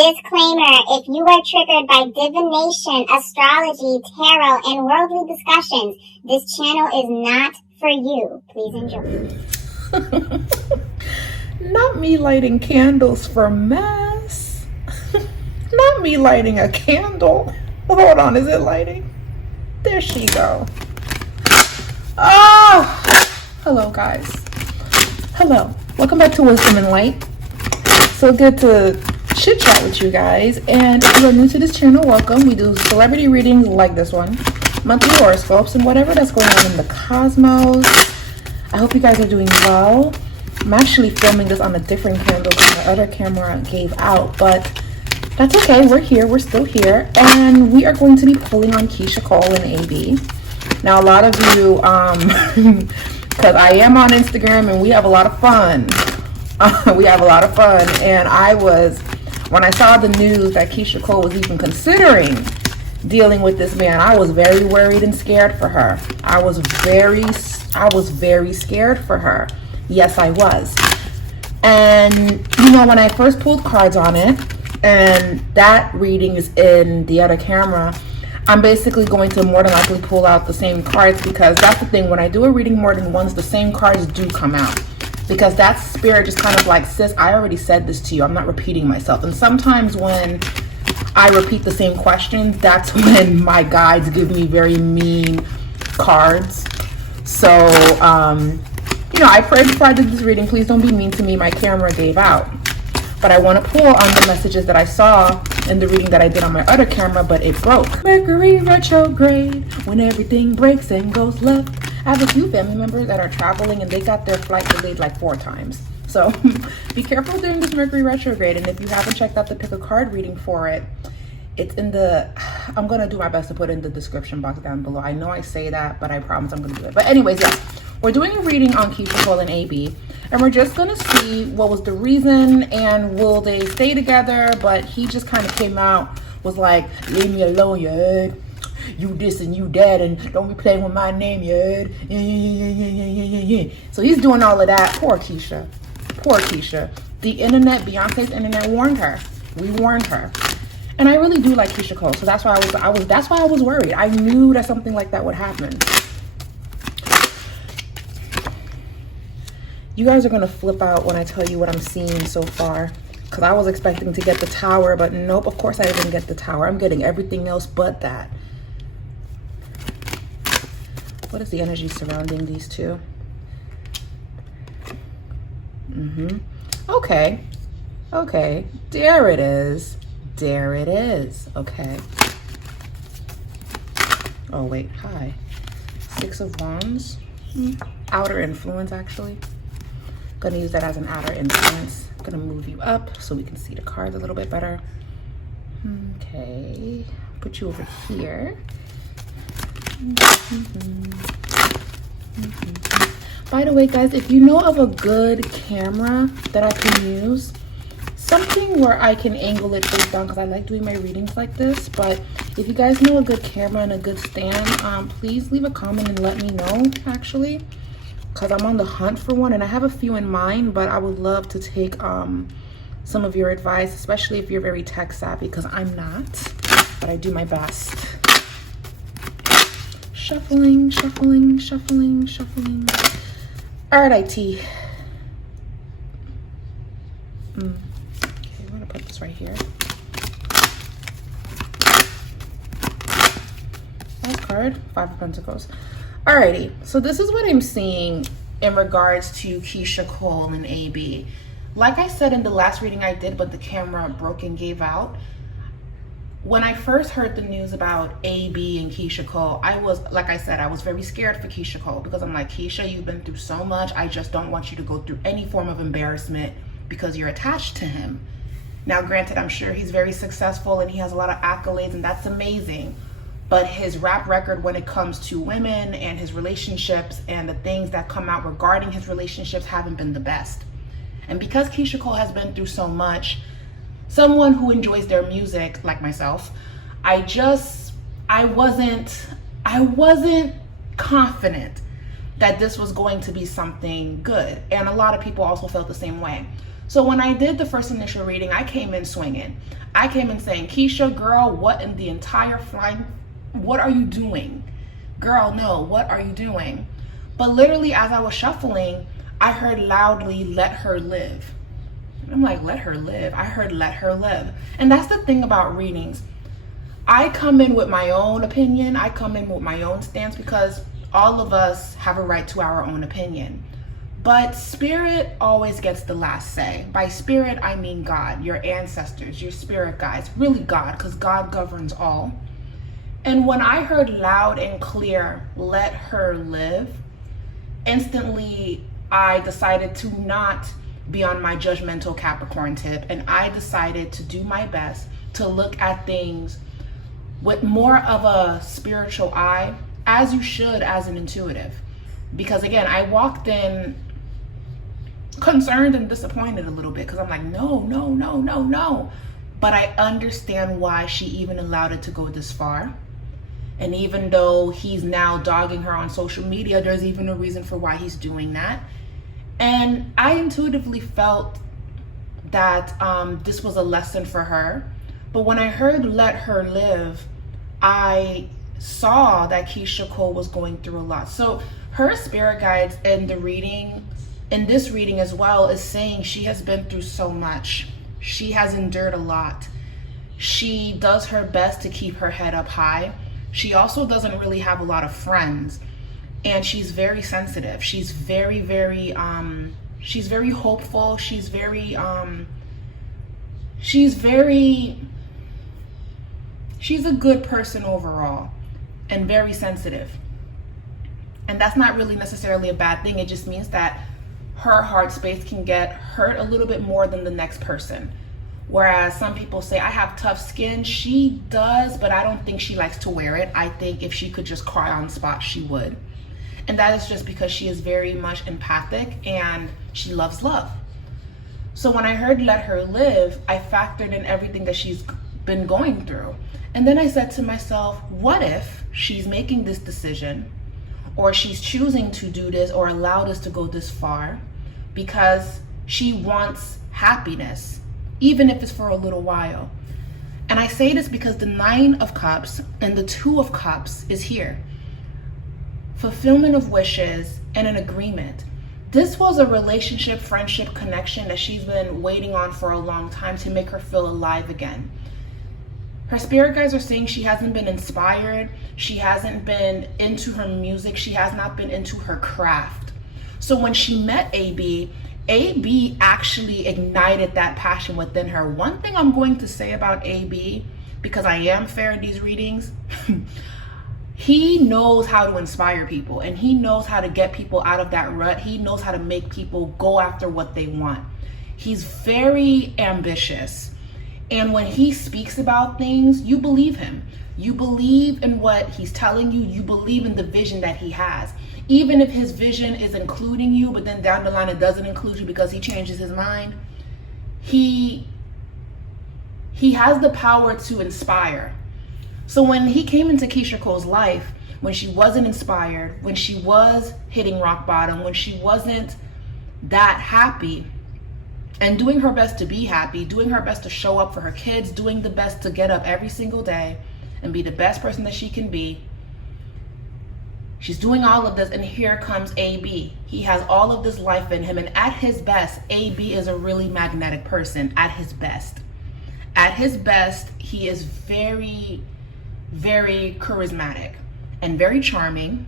Disclaimer, if you are triggered by divination, astrology, tarot, and worldly discussions, this channel is not for you. Please enjoy. Not me lighting candles for mess. Not me lighting a candle. Hold on, is it lighting? There she go. Oh! Hello, guys. Hello. Welcome back to Wisdom and Light. So good to chit chat with you guys. And if you are new to this channel, welcome. We do celebrity readings like this one, monthly horoscopes, and whatever that's going on in the cosmos. I hope you guys are doing well. I'm actually filming this on a different candle because my other camera gave out, but that's okay. We're here. We're still here. And we are going to be pulling on Keisha Cole and AB. Now, a lot of you, because I am on Instagram and we have a lot of fun. We have a lot of fun. And when I saw the news that Keisha Cole was even considering dealing with this man, I was very worried and scared for her. I was very scared for her. Yes, I was. And, you know, when I first pulled cards on it, and that reading is in the other camera, I'm basically going to more than likely pull out the same cards, because that's the thing. When I do a reading more than once, the same cards do come out. Because that spirit just kind of like, sis, I already said this to you. I'm not repeating myself. And sometimes when I repeat the same questions, that's when my guides give me very mean cards. So, you know, I prayed before I did this reading. Please don't be mean to me. My camera gave out. But I want to pull on the messages that I saw in the reading that I did on my other camera, but it broke. Mercury retrograde, when everything breaks and goes left. I have a few family members that are traveling and they got their flight delayed like 4 times. So be careful during this Mercury retrograde. And if you haven't checked out the pick a card reading for it, it's in the, I'm going to do my best to put it in the description box down below. I know I say that, but I promise I'm going to do it. But anyways, yeah, we're doing a reading on Keisha Cole and AB. And we're just going to see what was the reason and will they stay together. But he just kind of came out, was like, leave me alone, you heard? You this and you that, and don't be playing with my name, you heard? Yeah. So he's doing all of that. Poor Keisha. Poor Keisha. The internet, Beyonce's internet warned her. We warned her. And I really do like Keisha Cole. So that's why I was worried. I knew that something like that would happen. You guys are going to flip out when I tell you what I'm seeing so far. Because I was expecting to get the tower, but nope, of course I didn't get the tower. I'm getting everything else but that. What is the energy surrounding these two? Okay. Okay. There it is. There it is. Okay. Oh, wait. Hi. 6 of Wands. Outer influence, actually. Gonna use that as an outer influence. Gonna move you up so we can see the cards a little bit better. Okay. Put you over here. By the way, guys, if you know of a good camera that I can use, something where I can angle it face down, because I like doing my readings like this, but if you guys know a good camera and a good stand, please leave a comment and let me know, actually, because I'm on the hunt for one and I have a few in mind, but I would love to take some of your advice, especially if you're very tech savvy, because I'm not, but I do my best. Shuffling, shuffling, shuffling, shuffling. All right, IT. Okay, I'm gonna put this right here. Last card, 5 of Pentacles. Alrighty, so this is what I'm seeing in regards to Keisha Cole and AB. Like I said in the last reading I did, but the camera broke and gave out. When I first heard the news about AB and Keisha Cole, I was, like I said, I was very scared for Keisha Cole, because I'm like, Keisha, you've been through so much. I just don't want you to go through any form of embarrassment because you're attached to him. Now, granted, I'm sure he's very successful and he has a lot of accolades, and that's amazing. But his rap record when it comes to women and his relationships and the things that come out regarding his relationships haven't been the best. And because Keisha Cole has been through so much, someone who enjoys their music like myself, I wasn't confident that this was going to be something good. And a lot of people also felt the same way. So when I did the first initial reading, I came in swinging. I came in saying, Keisha, girl, what in the entire flying, what are you doing? Girl, no, what are you doing? But literally as I was shuffling, I heard loudly, let her live. I'm like, let her live. I heard let her live. And that's the thing about readings. I come in with my own opinion. I come in with my own stance because all of us have a right to our own opinion. But spirit always gets the last say. By spirit, I mean God, your ancestors, your spirit guides, really God, because God governs all. And when I heard loud and clear, let her live, instantly I decided to not be on my judgmental Capricorn tip, and I decided to do my best to look at things with more of a spiritual eye, as you should as an intuitive. Because again, I walked in concerned and disappointed a little bit because I'm like, no. But I understand why she even allowed it to go this far. And even though he's now dogging her on social media, there's even a reason for why he's doing that. And I intuitively felt that this was a lesson for her. But when I heard let her live, I saw that Keisha Cole was going through a lot. So her spirit guides in the reading, in this reading as well, is saying she has been through so much. She has endured a lot. She does her best to keep her head up high. She also doesn't really have a lot of friends. And she's very sensitive. She's very hopeful. She's a good person overall and very sensitive. And that's not really necessarily a bad thing. It just means that her heart space can get hurt a little bit more than the next person. Whereas some people say, I have tough skin. She does, but I don't think she likes to wear it. I think if she could just cry on spot, she would. And that is just because she is very much empathic and she loves love. So when I heard let her live, I factored in everything that she's been going through. And then I said to myself, what if she's making this decision, or she's choosing to do this or allow this to go this far because she wants happiness, even if it's for a little while. And I say this because the 9 of Cups and the 2 of Cups is here. Fulfillment of wishes and an agreement. This was a relationship, friendship, connection that she's been waiting on for a long time to make her feel alive again. Her spirit guides are saying she hasn't been inspired. She hasn't been into her music. She has not been into her craft. So when she met AB actually ignited that passion within her. One thing I'm going to say about AB, because I am fair in these readings, he knows how to inspire people, and he knows how to get people out of that rut. He knows how to make people go after what they want. He's very ambitious. And when he speaks about things, you believe him. You believe in what he's telling you. You believe in the vision that he has. Even if his vision is including you, but then down the line it doesn't include you because he changes his mind, he has the power to inspire. So when he came into Keisha Cole's life, when she wasn't inspired, when she was hitting rock bottom, when she wasn't that happy, and doing her best to be happy, doing her best to show up for her kids, doing the best to get up every single day and be the best person that she can be, she's doing all of this, and here comes AB. He has all of this life in him, and at his best, AB is a really magnetic person. At his best. At his best, he is very, very charismatic and very charming.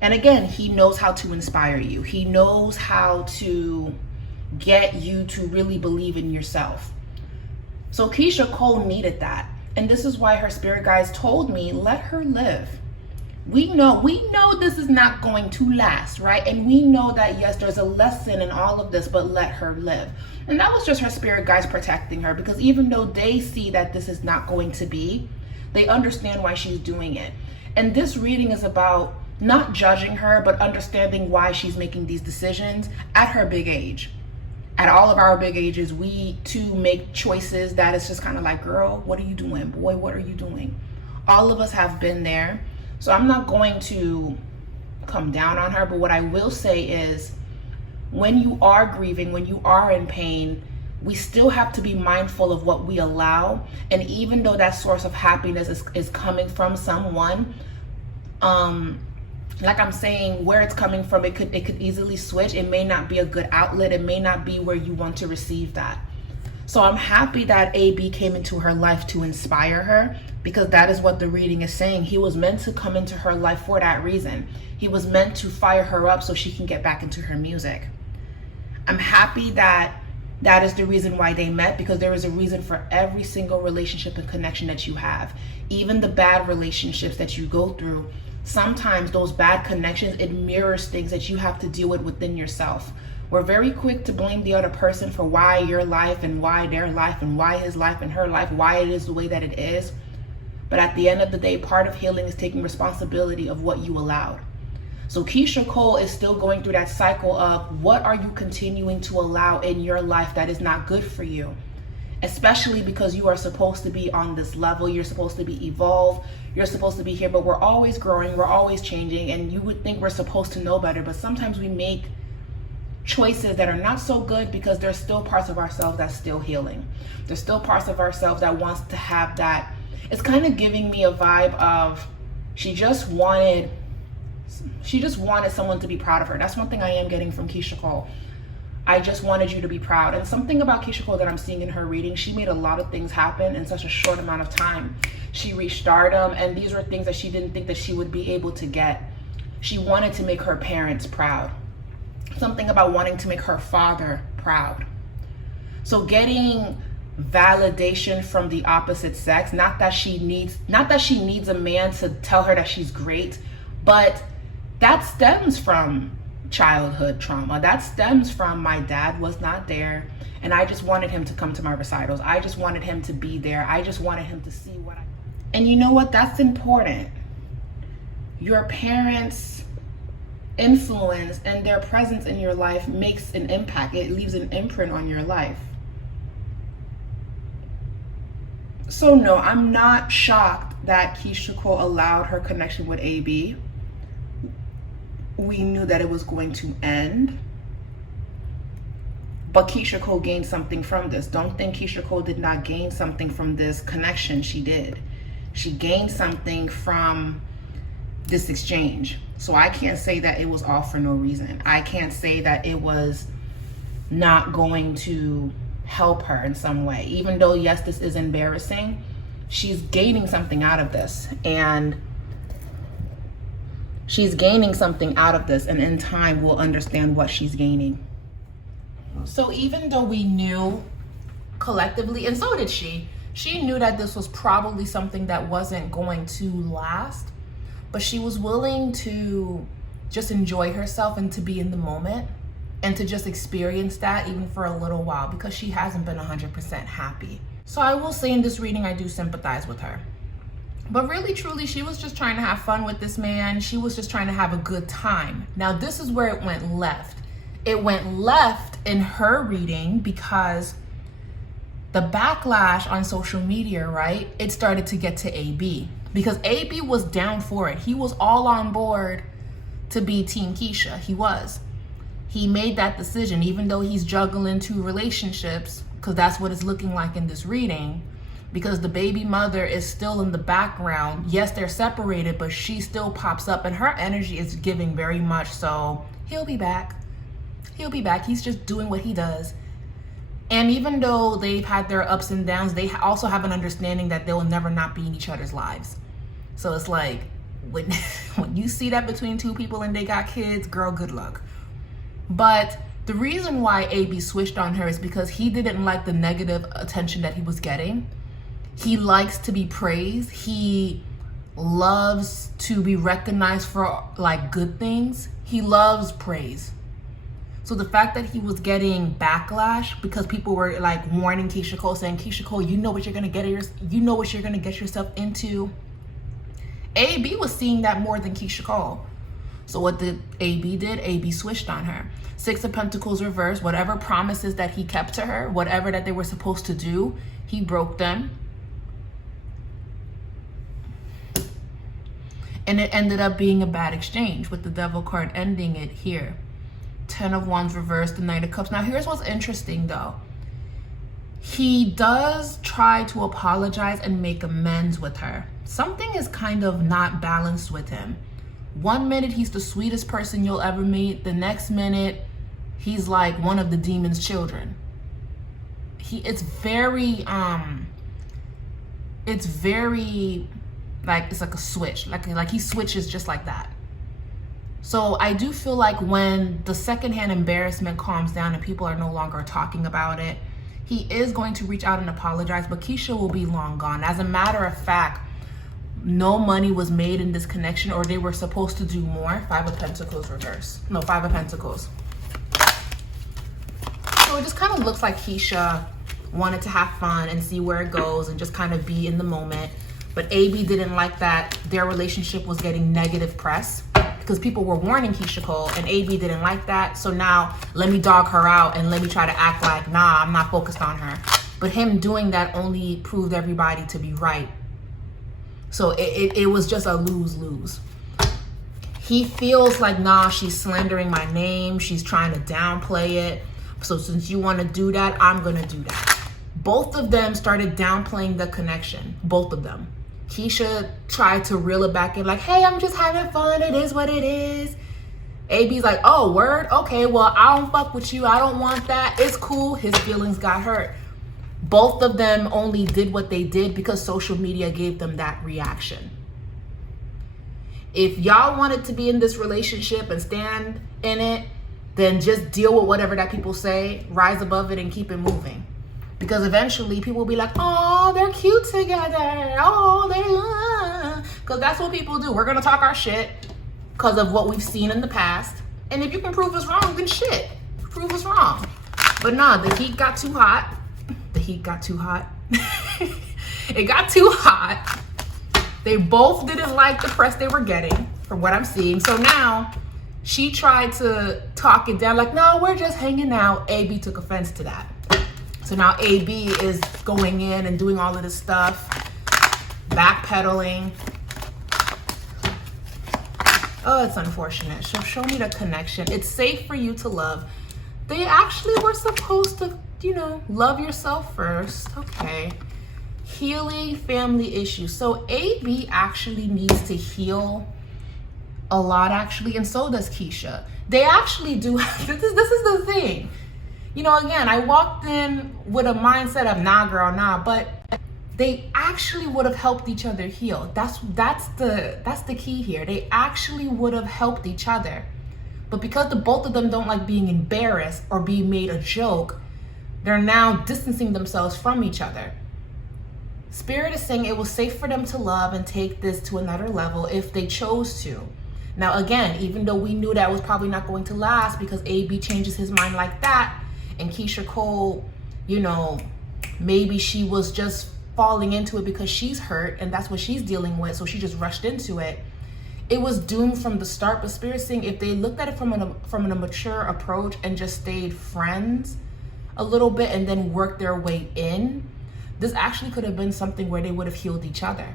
And again, he knows how to inspire you. He knows how to get you to really believe in yourself. So Keisha Cole needed that. And this is why her spirit guides told me, let her live. We know this is not going to last, right? And we know that, yes, there's a lesson in all of this, but let her live. And that was just her spirit guides protecting her, because even though they see that this is not going to be, they understand why she's doing it. And this reading is about not judging her, but understanding why she's making these decisions at her big age. At all of our big ages, we too make choices that it's just kind of like, girl, what are you doing? Boy, what are you doing? All of us have been there. So I'm not going to come down on her, but what I will say is, when you are grieving, when you are in pain, we still have to be mindful of what we allow. And even though that source of happiness is coming from someone, like I'm saying, where it's coming from, it could easily switch. It may not be a good outlet. It may not be where you want to receive that. So I'm happy that AB came into her life to inspire her, because that is what the reading is saying. He was meant to come into her life for that reason. He was meant to fire her up so she can get back into her music. I'm happy that that is the reason why they met, because there is a reason for every single relationship and connection that you have. Even the bad relationships that you go through, sometimes those bad connections, it mirrors things that you have to deal with within yourself. We're very quick to blame the other person for why your life and why their life and why his life and her life, why it is the way that it is. But at the end of the day, part of healing is taking responsibility of what you allowed. So Keisha Cole is still going through that cycle of what are you continuing to allow in your life that is not good for you? Especially because you are supposed to be on this level, you're supposed to be evolved, you're supposed to be here, but we're always growing, we're always changing, and you would think we're supposed to know better, but sometimes we make choices that are not so good because there's still parts of ourselves that's still healing. There's still parts of ourselves that wants to have that. It's kind of giving me a vibe of she just wanted someone to be proud of her. That's one thing I am getting from Keisha Cole. I just wanted you to be proud. And something about Keisha Cole that I'm seeing in her reading, she made a lot of things happen in such a short amount of time. She reached stardom, and these were things that she didn't think that she would be able to get. She wanted to make her parents proud. Something about wanting to make her father proud. So getting validation from the opposite sex, not that she needs a man to tell her that she's great, but that stems from childhood trauma. That stems from my dad was not there, and I just wanted him to come to my recitals. I just wanted him to be there. I just wanted him to see what I... And you know what? That's important. Your parents' influence and their presence in your life makes an impact. It leaves an imprint on your life. So no, I'm not shocked that Keisha Cole allowed her connection with AB. We knew that it was going to end, but Keisha Cole gained something from this. Don't think Keisha Cole did not gain something from this connection. She did. She gained something from this exchange. So I can't say that it was all for no reason. I can't say that it was not going to help her in some way. Even though, yes, this is embarrassing, she's gaining something out of this. And she's gaining something out of this. And in time, we'll understand what she's gaining. So even though we knew collectively, and so did she knew that this was probably something that wasn't going to last, but she was willing to just enjoy herself and to be in the moment and to just experience that even for a little while, because she hasn't been 100% happy. So I will say in this reading, I do sympathize with her. But really, truly, she was just trying to have fun with this man. She was just trying to have a good time. Now, this is where it went left. It went left in her reading because the backlash on social media, right? It started to get to AB. Because AB was down for it. He was all on board to be Team Keisha. He was. He made that decision, even though he's juggling two relationships, because that's what it's looking like in this reading, because the baby mother is still in the background. Yes, they're separated, but she still pops up, and her energy is giving very much. So he'll be back. He'll be back. He's just doing what he does. And even though they've had their ups and downs, they also have an understanding that they will never not be in each other's lives. So it's like, when you see that between two people and they got kids, girl, good luck. But the reason why AB switched on her is because he didn't like the negative attention that he was getting. He likes to be praised. He loves to be recognized for like good things. He loves praise. So the fact that he was getting backlash because people were like warning Keisha Cole, saying, Keisha Cole, you know what you're gonna get yourself into. AB was seeing that more than Keisha Cole. So what did AB did? AB switched on her. 6 of Pentacles reversed. Whatever promises that he kept to her, whatever that they were supposed to do, he broke them. And it ended up being a bad exchange, with the Devil card ending it here. 10 of Wands reversed, the Knight of Cups. Now here's what's interesting though. he does try to apologize and make amends with her. Something is kind of not balanced with him. One minute he's the sweetest person you'll ever meet. The next minute he's like one of the demon's children. It's very like, it's like a switch. Like he switches just like that. So I do feel like when the secondhand embarrassment calms down and people are no longer talking about it, he is going to reach out and apologize, but Keisha will be long gone. As a matter of fact, no money was made in this connection, or they were supposed to do more. 5 of Pentacles reverse. No, 5 of Pentacles. So it just kind of looks like Keisha wanted to have fun and see where it goes and just kind of be in the moment. But AB didn't like that their relationship was getting negative press, because people were warning Keisha Cole, and AB didn't like that. So now let me dog her out and let me try to act like, nah, I'm not focused on her. But him doing that only proved everybody to be right. So it was just a lose-lose. He feels like, nah, she's slandering my name. She's trying to downplay it. So since you want to do that, I'm going to do that. Both of them started downplaying the connection. Both of them. Keisha tried to reel it back in like, hey, I'm just having fun. It is what it is. AB's like, oh, word? Okay, well, I don't fuck with you. I don't want that. It's cool. His feelings got hurt. Both of them only did what they did because social media gave them that reaction. If y'all wanted to be in this relationship and stand in it, then just deal with whatever that people say, rise above it and keep it moving. Because eventually people will be like, oh, they're cute together. Oh, they're, because that's what people do. We're going to talk our shit because of what we've seen in the past. And if you can prove us wrong, then shit, prove us wrong. But nah, the heat got too hot. The heat got too hot. It got too hot. They both didn't like the press they were getting from what I'm seeing. So now she tried to talk it down like, no, we're just hanging out. AB took offense to that. So now AB is going in and doing all of this stuff, backpedaling. Oh, it's unfortunate. So show me the connection. It's safe for you to love. They actually were supposed to, love yourself first. Okay. Healing family issues. So AB actually needs to heal a lot, actually, and so does Keisha. They actually do. This is the thing. Again, I walked in with a mindset of nah, girl, nah, but they actually would have helped each other heal. That's the key here. They actually would have helped each other. But because the both of them don't like being embarrassed or being made a joke, they're now distancing themselves from each other. Spirit is saying it was safe for them to love and take this to another level if they chose to. Now, again, even though we knew that was probably not going to last because AB changes his mind like that, and Keisha Cole, maybe she was just falling into it because she's hurt and that's what she's dealing with, so she just rushed into it. It was doomed from the start. But Spirit saying if they looked at it from a mature approach and just stayed friends a little bit and then worked their way in, this actually could have been something where they would have healed each other.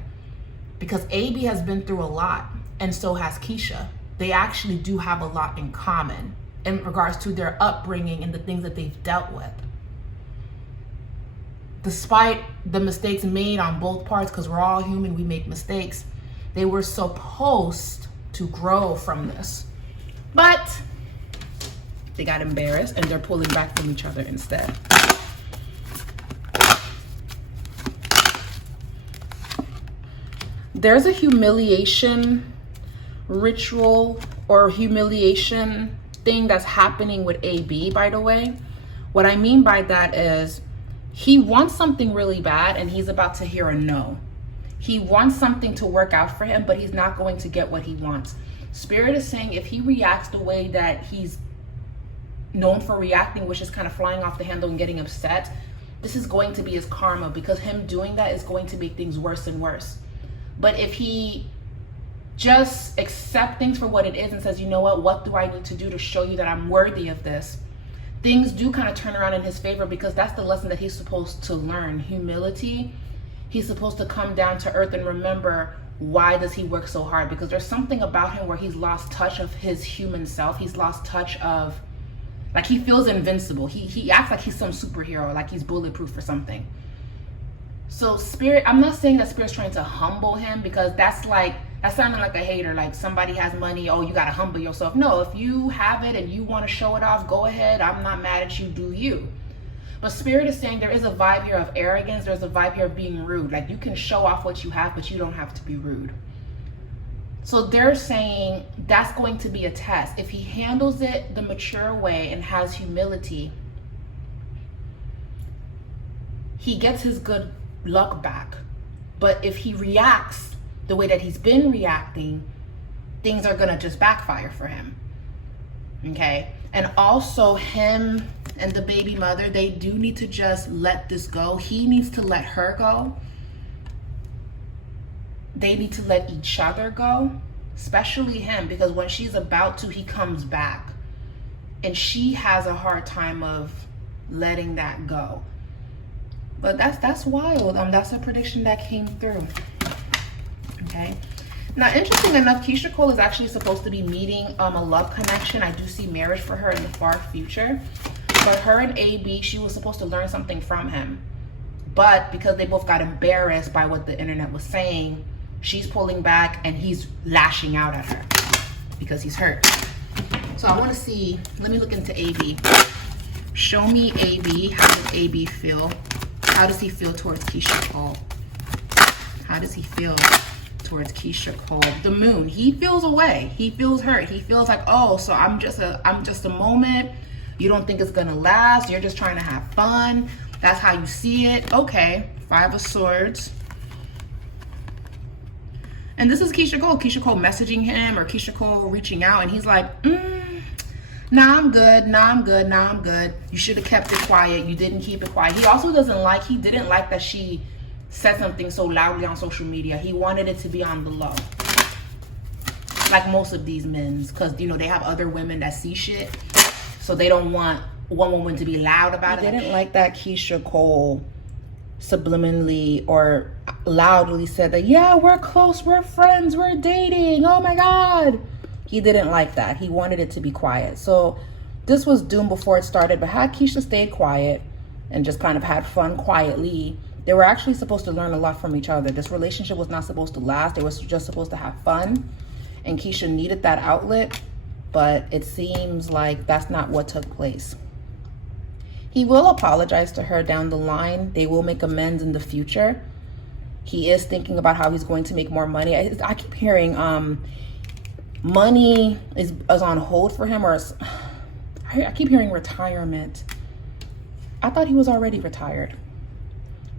Because AB has been through a lot, and so has Keisha. They actually do have a lot in common in regards to their upbringing and the things that they've dealt with. Despite the mistakes made on both parts, because we're all human, we make mistakes, they were supposed to grow from this. But they got embarrassed and they're pulling back from each other instead. There's a humiliation ritual or humiliation thing that's happening with AB, by the way. What I mean by that is he wants something really bad and he's about to hear a no. He wants something to work out for him, but he's not going to get what he wants. Spirit is saying if he reacts the way that he's known for reacting, which is kind of flying off the handle and getting upset, this is going to be his karma, because him doing that is going to make things worse and worse. But if he just accepts things for what it is and says, you know what do I need to do to show you that I'm worthy of this? Things do kind of turn around in his favor, because that's the lesson that he's supposed to learn. Humility. He's supposed to come down to earth and remember, why does he work so hard? Because there's something about him where he's lost touch of his human self. He's lost touch of Like he feels invincible. He acts like he's some superhero, like he's bulletproof or something. So Spirit, I'm not saying that Spirit's trying to humble him, because that's sounding like a hater, like somebody has money, oh, you gotta humble yourself. No, if you have it and you want to show it off, go ahead. I'm not mad at you, do you. But Spirit is saying there is a vibe here of arrogance. There's a vibe here of being rude. Like you can show off what you have, but you don't have to be rude. So they're saying that's going to be a test. If he handles it the mature way and has humility, he gets his good luck back. But if he reacts the way that he's been reacting, things are gonna just backfire for him. Okay? And also him and the baby mother, they do need to just let this go. He needs to let her go. They need to let each other go, especially him, because when she's about to, he comes back. And she has a hard time of letting that go. But that's wild. That's a prediction that came through. Okay. Now, interesting enough, Keisha Cole is actually supposed to be meeting a love connection. I do see marriage for her in the far future. But her and AB, she was supposed to learn something from him. But because they both got embarrassed by what the internet was saying, she's pulling back and he's lashing out at her because he's hurt. So I want to see, let me look into AB. Show me AB. How does AB feel? How does he feel towards Keisha Cole? How does he feel towards Keisha Cole? The moon. He feels away. He feels hurt. He feels like, oh, so I'm just a moment. You don't think it's gonna last. You're just trying to have fun. That's how you see it. Okay. 5 of Swords. And this is Keisha Cole. Keisha Cole messaging him, or Keisha Cole reaching out, and he's like, nah, I'm good. Nah, I'm good. Nah, I'm good. You should have kept it quiet. You didn't keep it quiet. He also didn't like that she said something so loudly on social media. He wanted it to be on the low. Like most of these men, because, you know, they have other women that see shit. So they don't want one woman to be loud about it. He didn't like that Keisha Cole subliminally or loudly said that, yeah, we're close, we're friends, we're dating, oh my God. He didn't like that. He wanted it to be quiet. So this was doomed before it started. But had Keisha stayed quiet and just kind of had fun quietly, they were actually supposed to learn a lot from each other. This relationship was not supposed to last. They were just supposed to have fun. And Keisha needed that outlet. But it seems like that's not what took place. He will apologize to her down the line. They will make amends in the future. He is thinking about how he's going to make more money. I keep hearing money is on hold for him, or I keep hearing retirement. I thought he was already retired.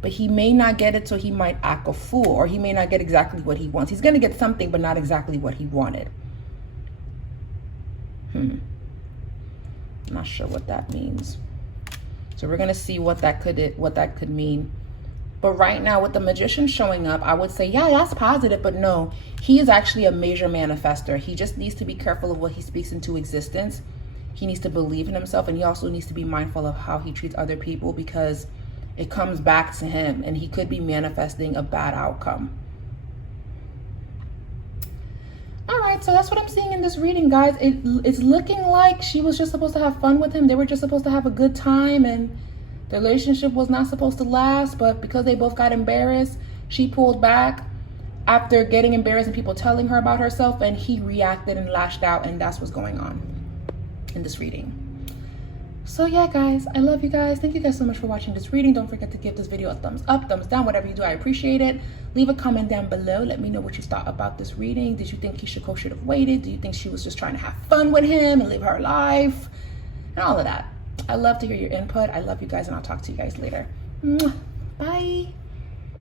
But he may not get it, so he might act a fool, or he may not get exactly what he wants. He's going to get something, but not exactly what he wanted. Not sure what that means. So we're going to see what that could mean. But right now, with the Magician showing up, I would say, yeah, that's positive. But no, he is actually a major manifester. He just needs to be careful of what he speaks into existence. He needs to believe in himself. And he also needs to be mindful of how he treats other people, because it comes back to him. And he could be manifesting a bad outcome. All right, so that's what I'm seeing in this reading, guys. It's looking like she was just supposed to have fun with him. They were just supposed to have a good time, and the relationship was not supposed to last. But because they both got embarrassed, she pulled back after getting embarrassed and people telling her about herself, and he reacted and lashed out, and that's what's going on in this reading. So yeah, guys, I love you guys. Thank you guys so much for watching this reading. Don't forget to give this video a thumbs up, thumbs down, whatever you do, I appreciate it. Leave a comment down below. Let me know what you thought about this reading. Did you think Keisha Cole should have waited? Do you think she was just trying to have fun with him and live her life? And all of that. I love to hear your input. I love you guys, and I'll talk to you guys later. Bye.